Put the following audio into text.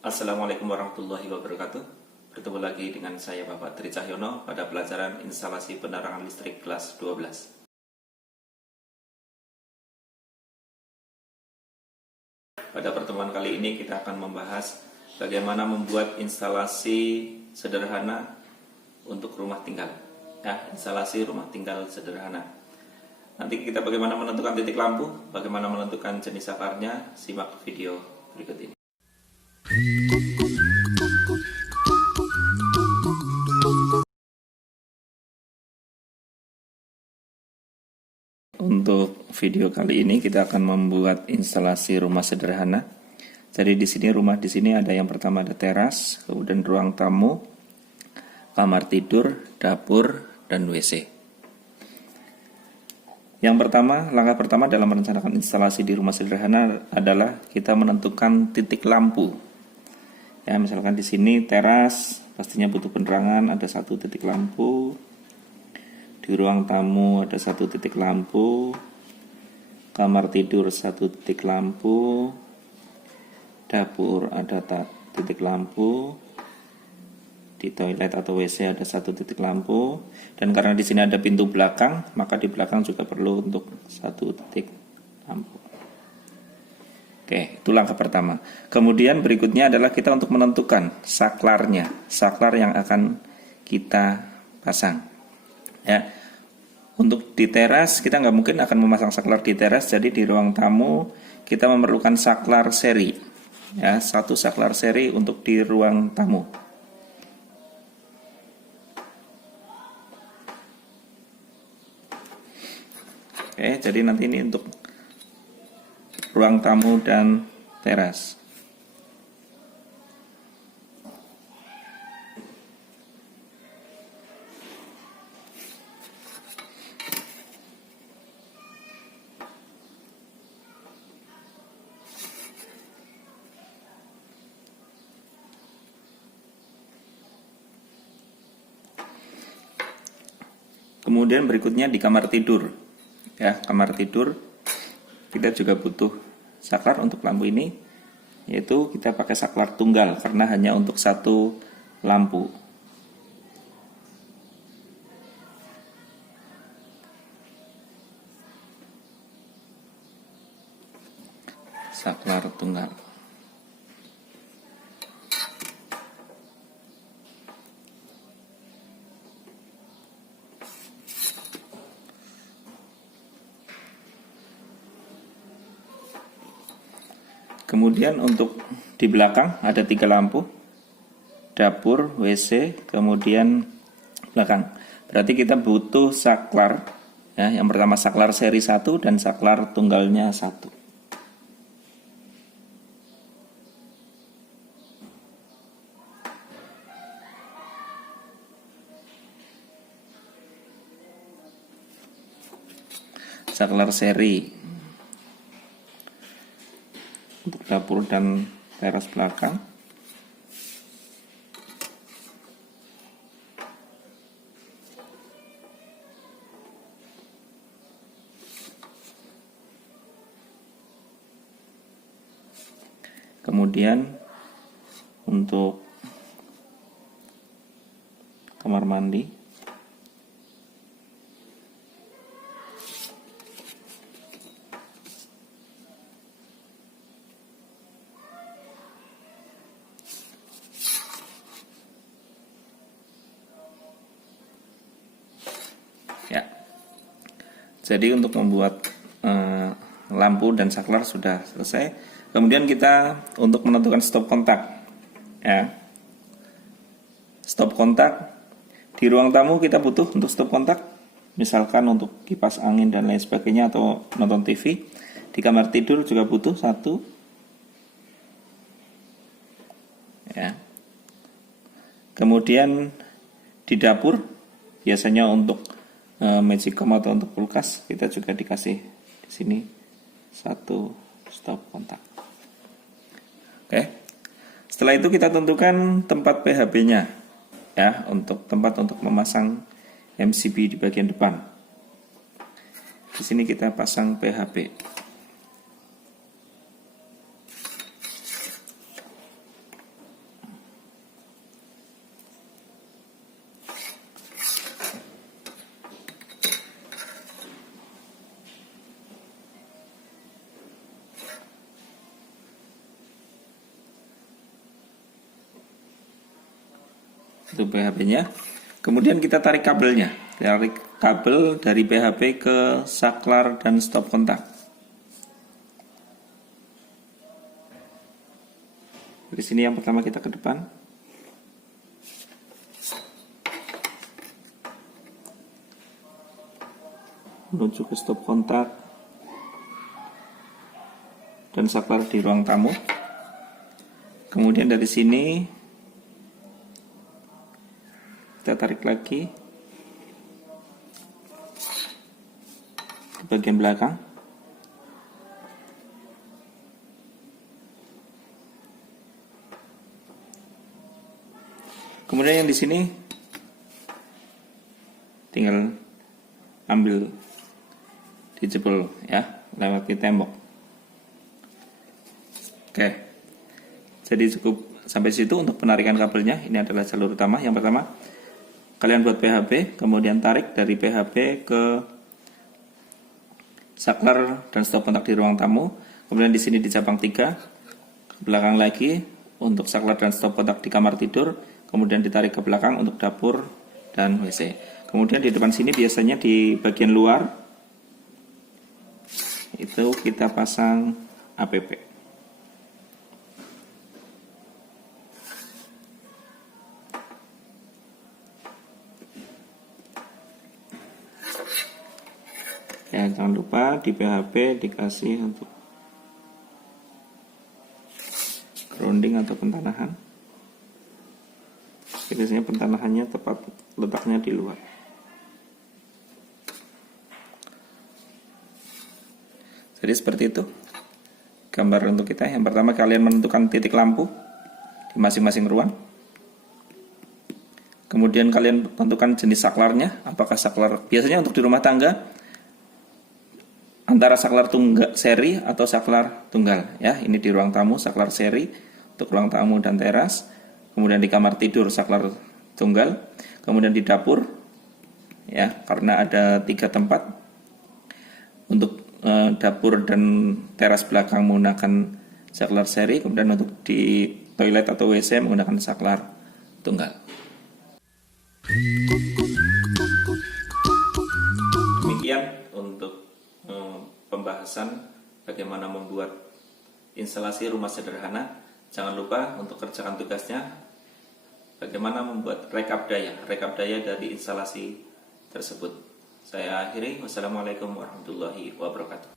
Assalamualaikum warahmatullahi wabarakatuh. Bertemu lagi dengan saya Bapak Tri Cahyono pada pelajaran instalasi penerangan listrik kelas 12. Pada pertemuan kali ini kita akan membahas bagaimana membuat instalasi sederhana untuk rumah tinggal. Instalasi rumah tinggal sederhana. Nanti kita bagaimana menentukan titik lampu, bagaimana menentukan jenis sakarnya, simak video berikut ini. Untuk video kali ini kita akan membuat instalasi rumah sederhana. Jadi di sini ada yang pertama ada teras, kemudian ruang tamu, kamar tidur, dapur, dan WC. Langkah pertama dalam merencanakan instalasi di rumah sederhana adalah kita menentukan titik lampu. Ya, misalkan di sini teras, pastinya butuh penerangan, ada satu titik lampu. Di ruang tamu ada satu titik lampu, kamar tidur satu titik lampu, dapur ada titik lampu, di toilet atau WC ada satu titik lampu, dan karena di sini ada pintu belakang, maka di belakang juga perlu untuk satu titik lampu. Oke, itu langkah pertama. Kemudian berikutnya adalah kita untuk menentukan saklarnya, saklar yang akan kita pasang. Ya, untuk di teras kita nggak mungkin akan memasang saklar di teras, jadi di ruang tamu kita memerlukan saklar seri. Ya, satu saklar seri untuk di ruang tamu. Oke, jadi nanti ini untuk ruang tamu dan teras. Kemudian berikutnya di kamar tidur. Ya, kamar tidur kita juga butuh saklar untuk lampu ini, yaitu kita pakai saklar tunggal karena hanya untuk satu lampu. Saklar tunggal. Kemudian untuk di belakang ada 3 lampu, dapur, WC, kemudian belakang. Berarti kita butuh saklar. Ya, yang pertama saklar seri 1 dan saklar tunggalnya 1. Saklar seri untuk dapur dan teras belakang. Kemudian untuk kamar mandi, ya. Jadi untuk membuat lampu dan saklar sudah selesai. Kemudian kita untuk menentukan stop kontak. Ya. Stop kontak di ruang tamu kita butuh untuk stop kontak, misalkan untuk kipas angin dan lain sebagainya atau nonton TV. Di kamar tidur juga butuh satu. Ya. Kemudian di dapur biasanya untuk magicom atau untuk kulkas kita juga dikasih di sini satu stop kontak. Oke. Setelah itu kita tentukan tempat PHB-nya, ya, untuk tempat untuk memasang MCB di bagian depan. Di sini kita pasang PHB. Itu PHP-nya. Kemudian kita tarik kabelnya. Tarik kabel dari PHP ke saklar dan stop kontak. Di sini yang pertama kita ke depan. Menuju ke stop kontak dan saklar di ruang tamu. Kemudian dari sini kita tarik lagi ke bagian belakang. Kemudian yang di sini tinggal ambil dijebol ya, lewat tembok. Oke. Jadi cukup sampai situ untuk penarikan kabelnya. Ini adalah jalur utama. Yang pertama, kalian buat PHP, kemudian tarik dari PHP ke saklar dan stop kontak di ruang tamu. Kemudian di sini di cabang 3, ke belakang lagi untuk saklar dan stop kontak di kamar tidur. Kemudian ditarik ke belakang untuk dapur dan WC. Kemudian di depan sini biasanya di bagian luar itu kita pasang APP. Ya, jangan lupa di PHP dikasih untuk grounding atau pentanahan. Biasanya pentanahannya tepat letaknya di luar. Jadi seperti itu gambar untuk kita. Yang pertama, kalian menentukan titik lampu di masing-masing ruang. Kemudian kalian tentukan jenis saklarnya, apakah saklar biasanya untuk di rumah tangga antara saklar tunggal seri atau saklar tunggal ya. Ini di ruang tamu saklar seri untuk ruang tamu dan teras. Kemudian di kamar tidur saklar tunggal. Kemudian di dapur ya, karena ada 3 tempat untuk dapur dan teras belakang menggunakan saklar seri. Kemudian untuk di toilet atau WC menggunakan saklar tunggal. Demikian untuk pembahasan bagaimana membuat instalasi rumah sederhana. Jangan lupa untuk kerjakan tugasnya bagaimana membuat rekap daya dari instalasi tersebut. Saya akhiri. Wassalamualaikum warahmatullahi wabarakatuh.